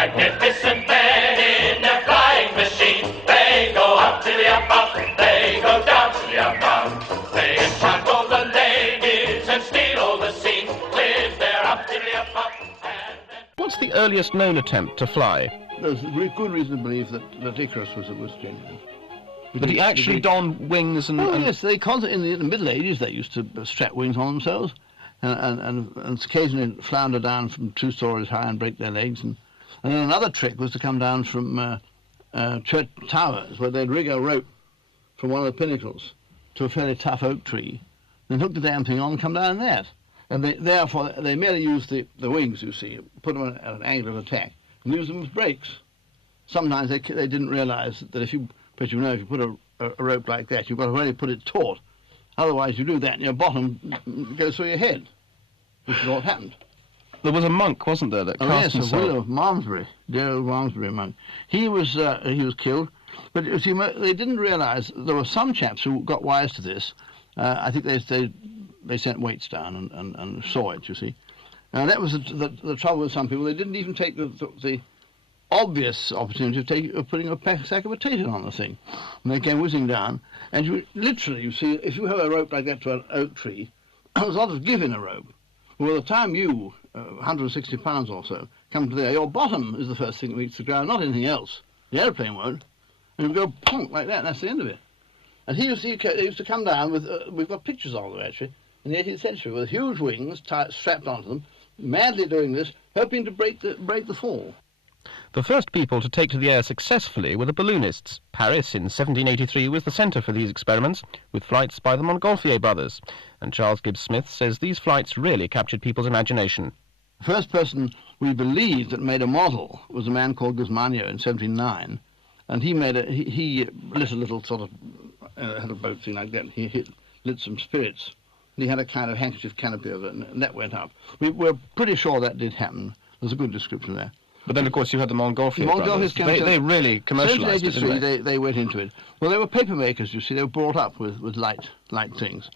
magnificent men in a flying machine. They go up to the up, they go down to the up. They enchant all the ladies and steal all the scene with their up to the up. What's the earliest known attempt to fly? There's good reason to believe that Icarus was genuine. But he actually donned wings and... Oh, yes, they in the Middle Ages they used to strap wings on themselves and occasionally flounder down from 2 stories high and break their legs. And then another trick was to come down from church towers where they'd rig a rope from one of the pinnacles to a fairly tough oak tree, then hook the damn thing on and come down that. And therefore they merely used the wings, you see, put them at an angle of attack, and use them as brakes. Sometimes they didn't realise that if you put a rope like that, you've got to really put it taut. Otherwise you do that and your bottom goes through your head, which is what happened. There was a monk, wasn't there, that cast himself? Yes, Will of Malmesbury, dear old Malmesbury monk. He was killed, but you see, they didn't realise there were some chaps who got wise to this. I think they sent weights down and saw it, you see. That was the trouble with some people. They didn't even take the obvious opportunity of putting a sack of potatoes on the thing. And they came whizzing down. And you literally, you see, if you have a rope like that to an oak tree, there's a lot of give in a rope. Well, by the time you, 160 pounds or so, come to there, your bottom is the first thing that meets the ground, not anything else. The aeroplane won't. And you go plonk like that, and that's the end of it. And he used to come down with, we've got pictures of them actually, in the 18th century, with huge wings strapped onto them, madly doing this, hoping to break the fall. The first people to take to the air successfully were the balloonists. Paris in 1783 was the centre for these experiments, with flights by the Montgolfier brothers. And Charles Gibb-Smith says these flights really captured people's imagination. The first person we believe that made a model was a man called Guzmano in 1709, and he lit a little sort of, had a boat thing like that, and he lit some spirits. And he had a kind of handkerchief canopy over it, and that went up. We're pretty sure that did happen. There's a good description there. But then, of course, you had the Montgolfier brothers. They really commercialised it, didn't they? They went into it. Well, they were paper makers, you see. They were brought up with light things.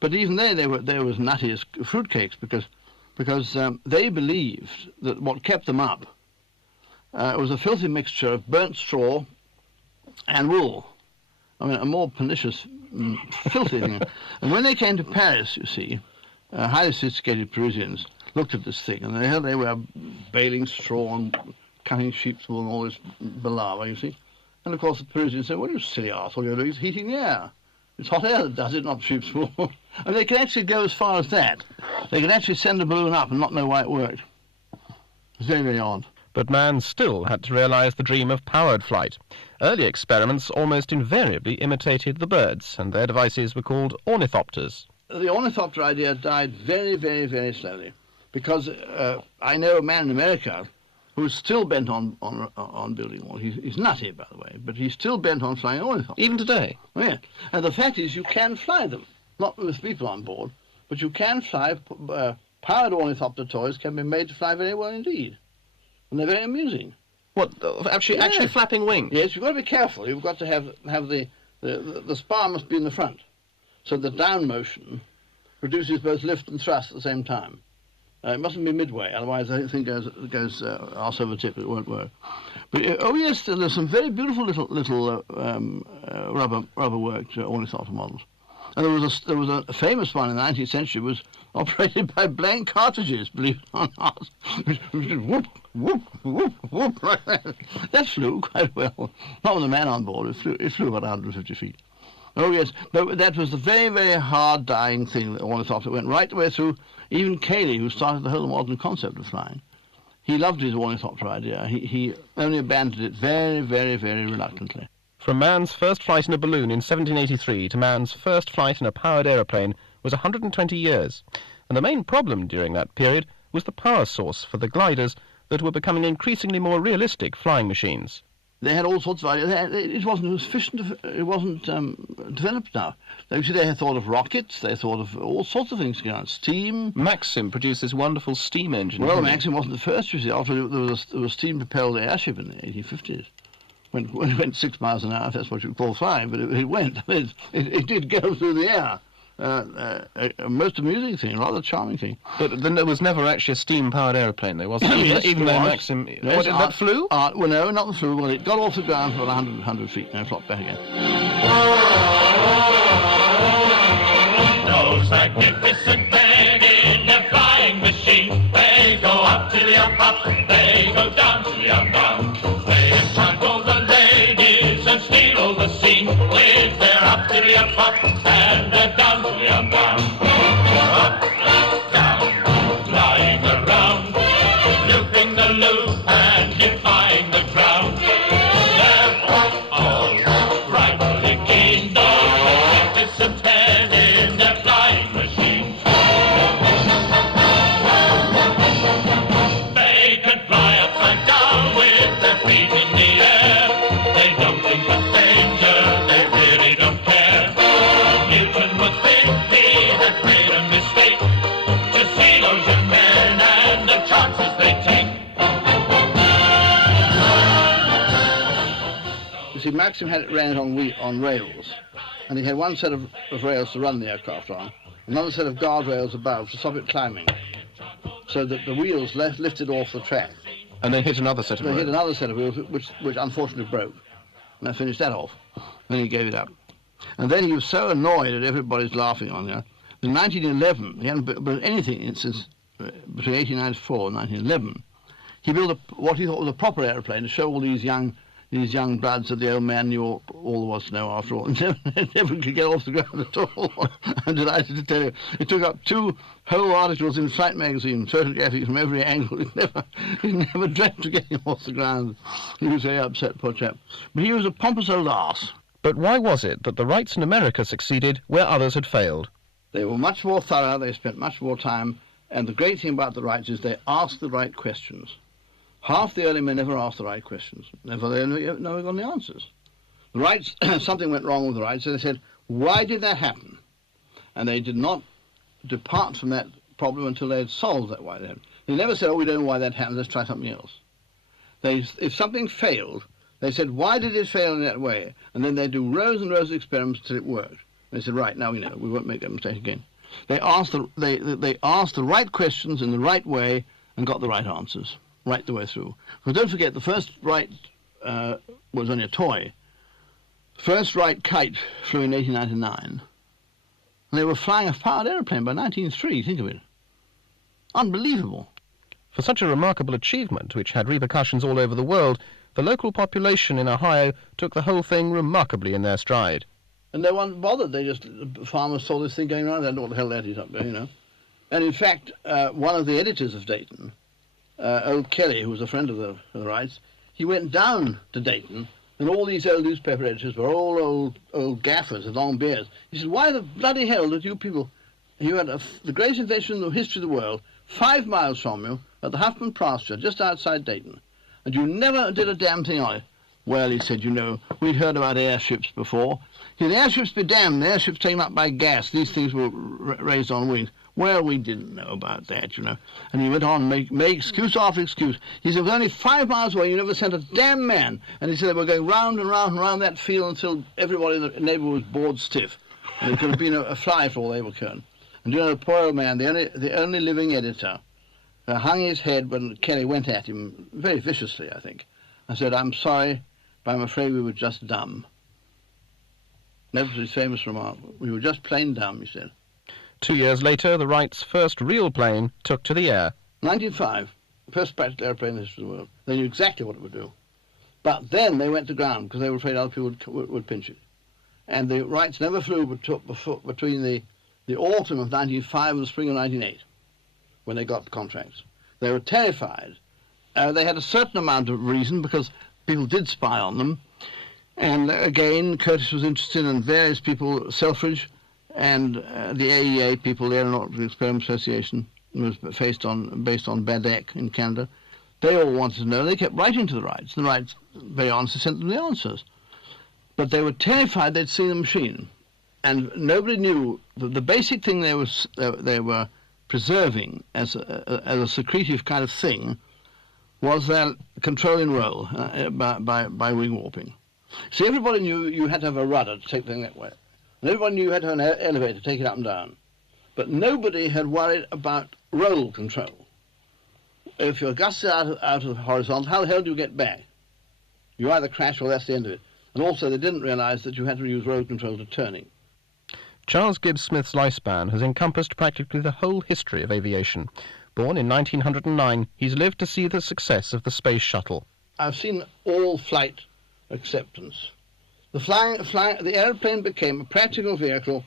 But even they were as nutty as fruitcakes because they believed that what kept them up was a filthy mixture of burnt straw and wool. I mean, a more pernicious, filthy thing. And when they came to Paris, you see, highly sophisticated Parisians looked at this thing, and they were baling straw and cutting sheep's wool and all this balava, you see. And of course the Parisians said, well, you silly arse, all you're doing is heating the air. It's hot air that does it, not sheep's wool. And they can actually go as far as that. They can actually send a balloon up and not know why it worked. It's very, very odd. But man still had to realise the dream of powered flight. Early experiments almost invariably imitated the birds, and their devices were called ornithopters. The ornithopter idea died very, very, very slowly, because I know a man in America who's still bent on building one. He's nutty, by the way, but he's still bent on flying ornithopters. Even today? Oh, yeah. And the fact is you can fly them, not with people on board, but you can fly. Powered ornithopter toys can be made to fly very well indeed. And they're very amusing. What, actually flapping wings? Yes, you've got to be careful. You've got to have the spar must be in the front, so the down motion produces both lift and thrust at the same time. It mustn't be midway, otherwise I think it goes arse over tip, it won't work. But, oh yes, there's some very beautiful little rubber worked ornithopter models. And there was a famous one in the 19th century, was operated by blank cartridges, believe it or not. Whoop, whoop, whoop, whoop, like that. That flew quite well. Not with a man on board, it flew about 150 feet. Oh yes, but that was the very, very hard dying thing, the ornithopter. It went right the way through. Even Cayley, who started the whole modern concept of flying, he loved his ornithopter idea. He only abandoned it very, very, very reluctantly. From man's first flight in a balloon in 1783 to man's first flight in a powered aeroplane was 120 years. And the main problem during that period was the power source for the gliders that were becoming increasingly more realistic flying machines. They had all sorts of ideas. It wasn't efficient. It wasn't developed now. They had thought of rockets. They thought of all sorts of things. Steam. Maxim produced this wonderful steam engine. Well, Maxim wasn't the first, you see. After there was a steam-propelled airship in the 1850s. When it went 6 miles an hour, if that's what you'd call flying, but it went. It did go through the air. a most amusing thing, a rather charming thing. But then there was never actually a steam-powered aeroplane, there wasn't? Yes, even there though was. Maxim... Yes, that flew? Well, no, not the flew. Well, it got off the ground for about 100 feet and then flopped back again. Those magnificent men in their flying machine, they go up to the up, they go down to the down. They enchant all the ladies and steal all the scene with their up to the up, and their down to the down. Up, down, flying around, looping the loop and defying the ground. They're all rightfully keen, those magnificent men in their flying machines. They can fly upside down with their feet in the air. They don't think of danger, they really don't care. Newton would think he had made a mistake to see those young men and the chances they take. You see, Maxim ran it on rails, and he had one set of rails to run the aircraft on, another set of guardrails above to stop it climbing, so that the wheels lifted off the track. And they hit another set of They hit rails. another set of wheels, which unfortunately broke, and I finished that off. Then he gave it up. And then he was so annoyed that everybody's laughing on him. In 1911, he hadn't built anything since between 1894 and 1911. He built what he thought was a proper aeroplane to show all these young bloods that the old man knew all there was to know after all. Never could get off the ground at all. I'm delighted to tell you. It took up 2 whole articles in Flight magazine, photographic from every angle. He never dreamt of getting off the ground. He was very upset, poor chap. But he was a pompous old arse. But why was it that the Wrights in America succeeded where others had failed? They were much more thorough, they spent much more time, and the great thing about the Wrights is they asked the right questions. Half the early men never asked the right questions. Never got the answers. The Wrights, something went wrong with the Wrights, so they said, why did that happen? And they did not depart from that problem until they had solved that why that happened. They never said, oh, we don't know why that happened, let's try something else. If something failed, they said, why did it fail in that way? And then they do rows and rows of experiments until it worked. They said, right, now we know, we won't make that mistake again. They asked the right questions in the right way and got the right answers right the way through. Because don't forget, the first Wright was only a toy. The first Wright kite flew in 1899. And they were flying a powered aeroplane by 1903, think of it. Unbelievable. For such a remarkable achievement, which had repercussions all over the world, the local population in Ohio took the whole thing remarkably in their stride. And no one bothered. The farmers saw this thing going around. They didn't know what the hell that is up there, you know. And in fact, one of the editors of Dayton, old Kelly, who was a friend of the Wrights, he went down to Dayton, and all these old newspaper editors were all old gaffers with long beards. He said, why the bloody hell did you people, you had the greatest invention in the history of the world, 5 miles from you, at the Huffman pasture, just outside Dayton, and you never did a damn thing on it? Well, he said, you know, we'd heard about airships before. He said, the airships be damned, the airships taken up by gas, these things were raised on wings. Well, we didn't know about that, you know. And he went on, make excuse after excuse. He said, it was only 5 miles away, you never sent a damn man. And he said they were going round and round and round that field until everybody in the neighbourhood was bored stiff. And it could have been a fly for all they were concerned. And you know, the poor old man, the only living editor, hung his head when Kelly went at him, very viciously, I think, and said, I'm sorry, but I'm afraid we were just dumb. That was his famous remark. We were just plain dumb, he said. 2 years later, the Wrights' first real plane took to the air. 1905, the first practical airplane in the history of the world. They knew exactly what it would do. But then they went to ground because they were afraid other people would pinch it. And the Wrights never flew between the autumn of 1905 and the spring of 1908, when they got the contracts. They were terrified. They had a certain amount of reason because people did spy on them. And again, Curtis was interested in various people, Selfridge, and the AEA people, the Aeronautical Experiment Association, was based on Baddeck in Canada. They all wanted to know. They kept writing to the Wrights. The Wrights, very honestly, sent them the answers. But they were terrified they'd seen the machine. And nobody knew the basic thing they were preserving as a secretive kind of thing was their control in roll by wing warping. See, everybody knew you had to have a rudder to take the thing that way. And everyone knew you had to have an elevator to take it up and down. But nobody had worried about roll control. If you're gusted out of the horizontal, how the hell do you get back? You either crash or that's the end of it. And also they didn't realise that you had to use roll control to turning. Charles Gibb-Smith's lifespan has encompassed practically the whole history of aviation. Born in 1909, he's lived to see the success of the space shuttle. I've seen all flight acceptance. The aeroplane became a practical vehicle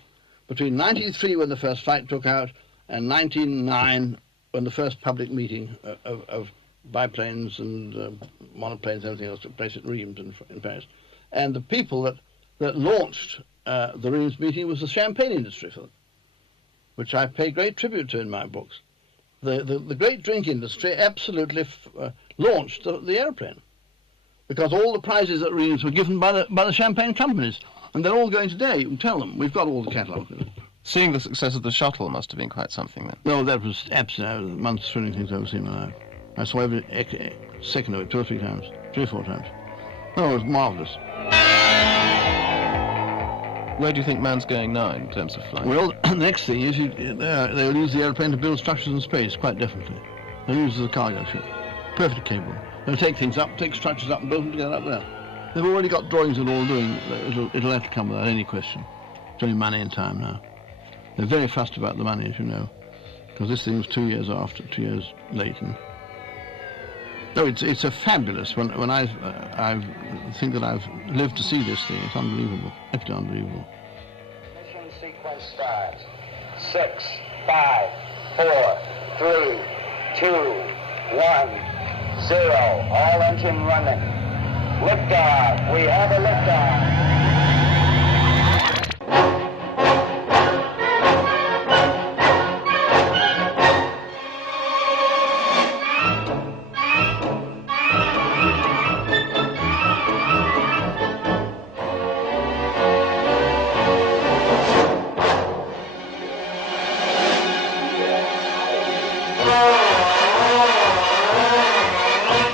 between 1903, when the first flight took out, and 1909, when the first public meeting of biplanes and monoplanes and everything else took place at Reims in Paris. And the people that launched the Reims meeting was the champagne industry for them, which I pay great tribute to in my books. The great drink industry absolutely launched the aeroplane, because all the prizes at Reims were given by the champagne companies, and they're all going today. You can tell them. We've got all the catalogue. Seeing the success of the shuttle must have been quite something then. No, that was absolutely one of the most thrilling things I've ever seen in my life. I saw every second of it 2 or 3 times, 3 or 4 times. No, it was marvellous. Where do you think man's going now in terms of flight? Well, the next thing is they'll use the aeroplane to build structures in space, quite definitely. They'll use it as a cargo ship, perfectly capable. They'll take things up, take structures up and build them together up there. They've already got drawings and all doing. It'll have to come without any question. It's only money and time now. They're very fussed about the money, as you know, because this thing was 2 years late. And no, it's a fabulous. When I think that I've lived to see this thing, it's unbelievable, actually unbelievable. Mission sequence starts. 6, 5, 4, 3, 2, 1, 0. All engine running. Liftoff. We have a liftoff.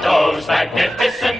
Those magnificent